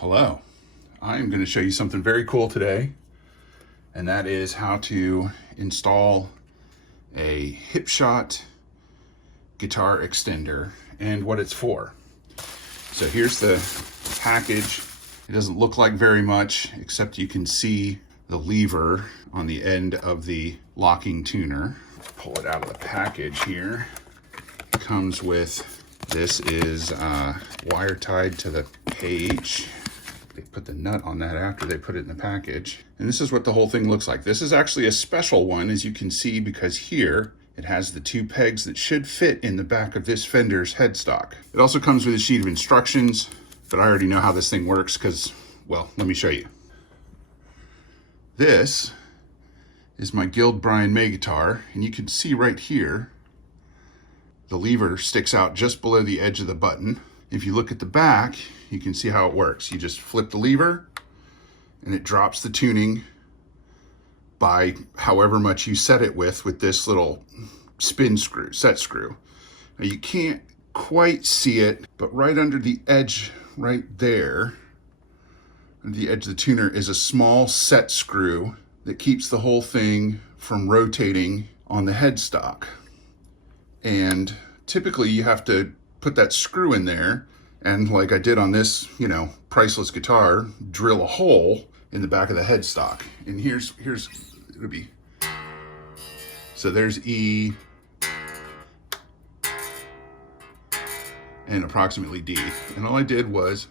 Hello, I'm going to show you something very cool today, and that is how to install a Hipshot Guitar Xtender and what it's for. So here's the package. It doesn't look like very much, except you can see the lever on the end of the locking tuner. Pull it out of the package here. It comes with, this is wire tied to the page. They put the nut on that after they put it in the package. And this is what the whole thing looks like. This is actually a special one, as you can see, because here it has the two pegs that should fit in the back of this Fender's headstock. It also comes with a sheet of instructions, but I already know how this thing works because, well, let me show you. This is my Guild Brian May guitar, and you can see right here, the lever sticks out just below the edge of the button. If you look at the back, you can see how it works. You just flip the lever and it drops the tuning by however much you set it with this little spin screw, set screw. Now you can't quite see it, but right under the edge right there, under the edge of the tuner, is a small set screw that keeps the whole thing from rotating on the headstock. And typically you have to put that screw in there, and like I did on this, priceless guitar, drill a hole in the back of the headstock. And here's it'll be, so there's E and approximately D. And all I did was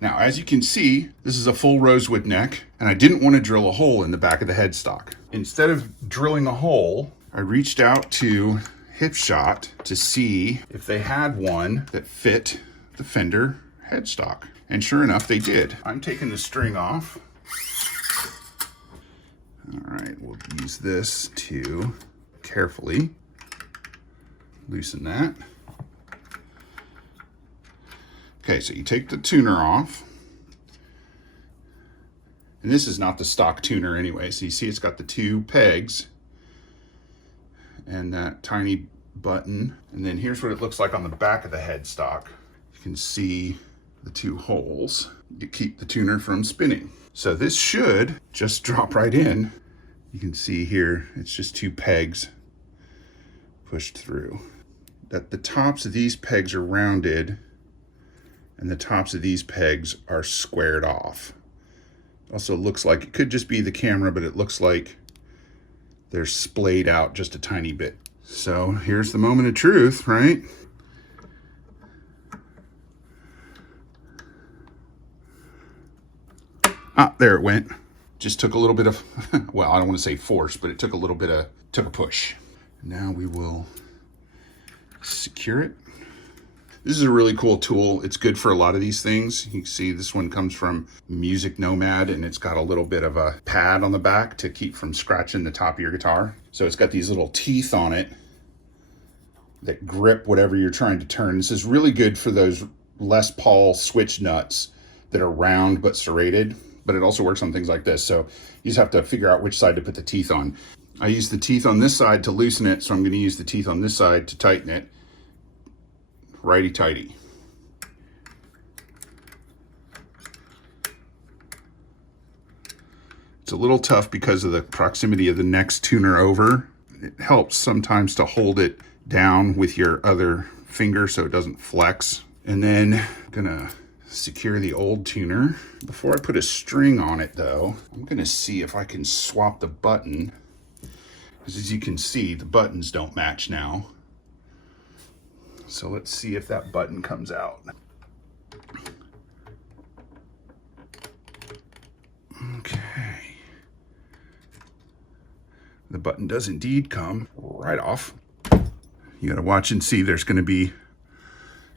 now, as you can see, this is a full rosewood neck, and I didn't want to drill a hole in the back of the headstock. Instead of drilling a hole, I reached out to Hipshot to see if they had one that fit the Fender headstock. And sure enough, they did. I'm taking the string off. All right, we'll use this to carefully loosen that. Okay, so you take the tuner off, and this is not the stock tuner anyway, so you see it's got the two pegs and that tiny button, and then here's what it looks like on the back of the headstock. You can see the two holes to keep the tuner from spinning. So this should just drop right in. You can see here, it's just two pegs pushed through. That the tops of these pegs are rounded, and the tops of these pegs are squared off. Also looks like, it could just be the camera, but it looks like they're splayed out just a tiny bit. So here's the moment of truth, right? Ah, there it went. Just took a little bit of, well, I don't want to say force, but it took a little bit of, took a push. Now we will secure it. This is a really cool tool. It's good for a lot of these things. You can see this one comes from Music Nomad, and it's got a little bit of a pad on the back to keep from scratching the top of your guitar. So it's got these little teeth on it that grip whatever you're trying to turn. This is really good for those Les Paul switch nuts that are round but serrated, but it also works on things like this. So you just have to figure out which side to put the teeth on. I use the teeth on this side to loosen it, so I'm going to use the teeth on this side to tighten it. Righty-tighty. It's a little tough because of the proximity of the next tuner over. It helps sometimes to hold it down with your other finger so it doesn't flex. And then I'm gonna secure the old tuner. Before I put a string on it though, I'm gonna see if I can swap the button. Because as you can see, the buttons don't match now. So let's see if that button comes out. Okay. The button does indeed come right off. You gotta watch and see. There's gonna be,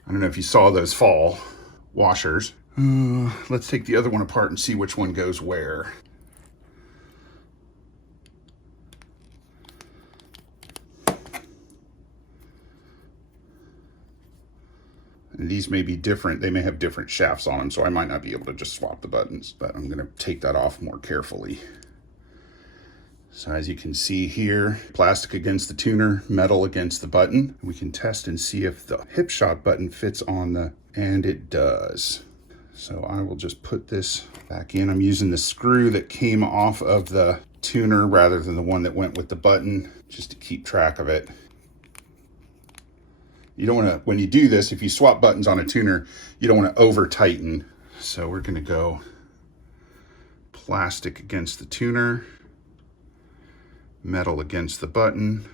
I don't know if you saw those fall washers. Let's take the other one apart and see which one goes where. And these may be different. They may have different shafts on them, so I might not be able to just swap the buttons, but I'm gonna take that off more carefully. So as you can see here, plastic against the tuner, metal against the button. We can test and see if the Hipshot button fits on the, and it does. So I will just put this back in. I'm using the screw that came off of the tuner rather than the one that went with the button, just to keep track of it. You don't want to, when you do this, if you swap buttons on a tuner, you don't want to over tighten. So we're going to go plastic against the tuner, metal against the button.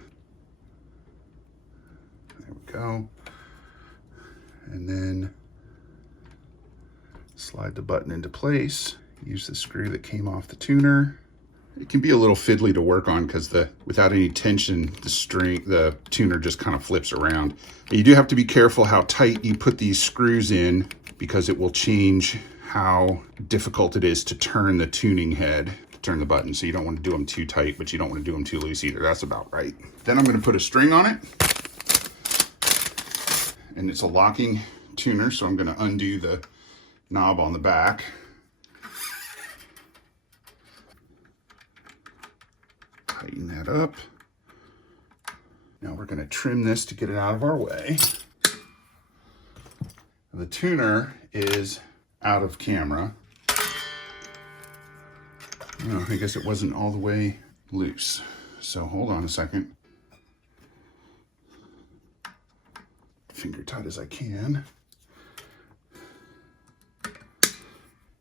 There we go. And then slide the button into place. Use the screw that came off the tuner. It can be a little fiddly to work on because without any tension, the tuner just kind of flips around. And you do have to be careful how tight you put these screws in because it will change how difficult it is to turn the tuning head, to turn the button. So you don't want to do them too tight, but you don't want to do them too loose either. That's about right. Then I'm going to put a string on it. And it's a locking tuner, so I'm going to undo the knob on the back. Tighten that up. Now we're going to trim this to get it out of our way. The tuner is out of camera. Oh, I guess it wasn't all the way loose. So hold on a second. Finger tight as I can.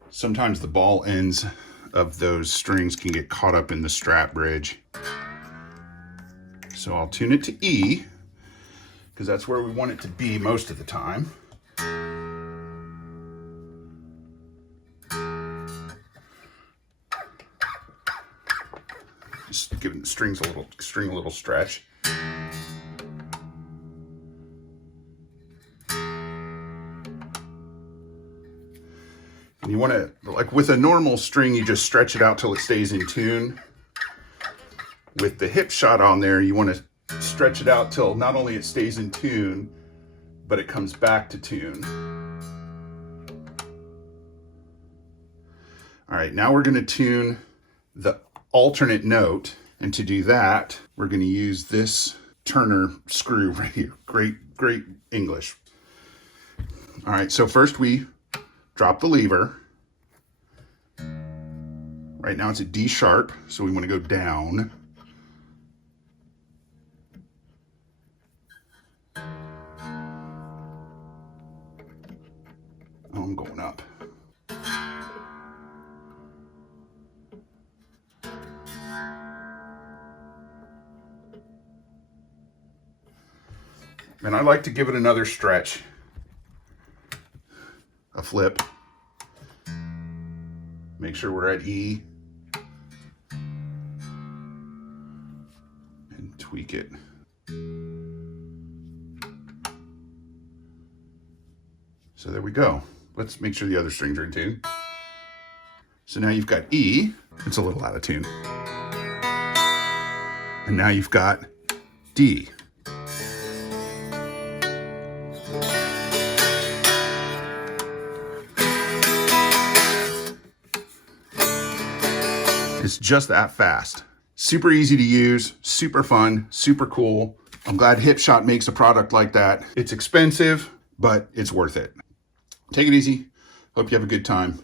Sometimes the ball ends of those strings can get caught up in the strap bridge. So I'll tune it to E, because that's where we want it to be most of the time. Just giving the string a little stretch. And you want to, like with a normal string, you just stretch it out till it stays in tune. With the Hipshot on there, you want to stretch it out till not only it stays in tune, but it comes back to tune. All right, now we're going to tune the alternate note. And to do that, we're going to use this Turner screw right here. Great English. All right, so first we drop the lever. Right now it's at D sharp, so we want to go down. Oh, I'm going up. And I like to give it another stretch. A flip. Make sure we're at E. And tweak it. So there we go. Let's make sure the other strings are in tune. So now you've got E. It's a little out of tune. And now you've got D. It's just that fast. Super easy to use, super fun, super cool. I'm glad Hipshot makes a product like that. It's expensive, but it's worth it. Take it easy. Hope you have a good time.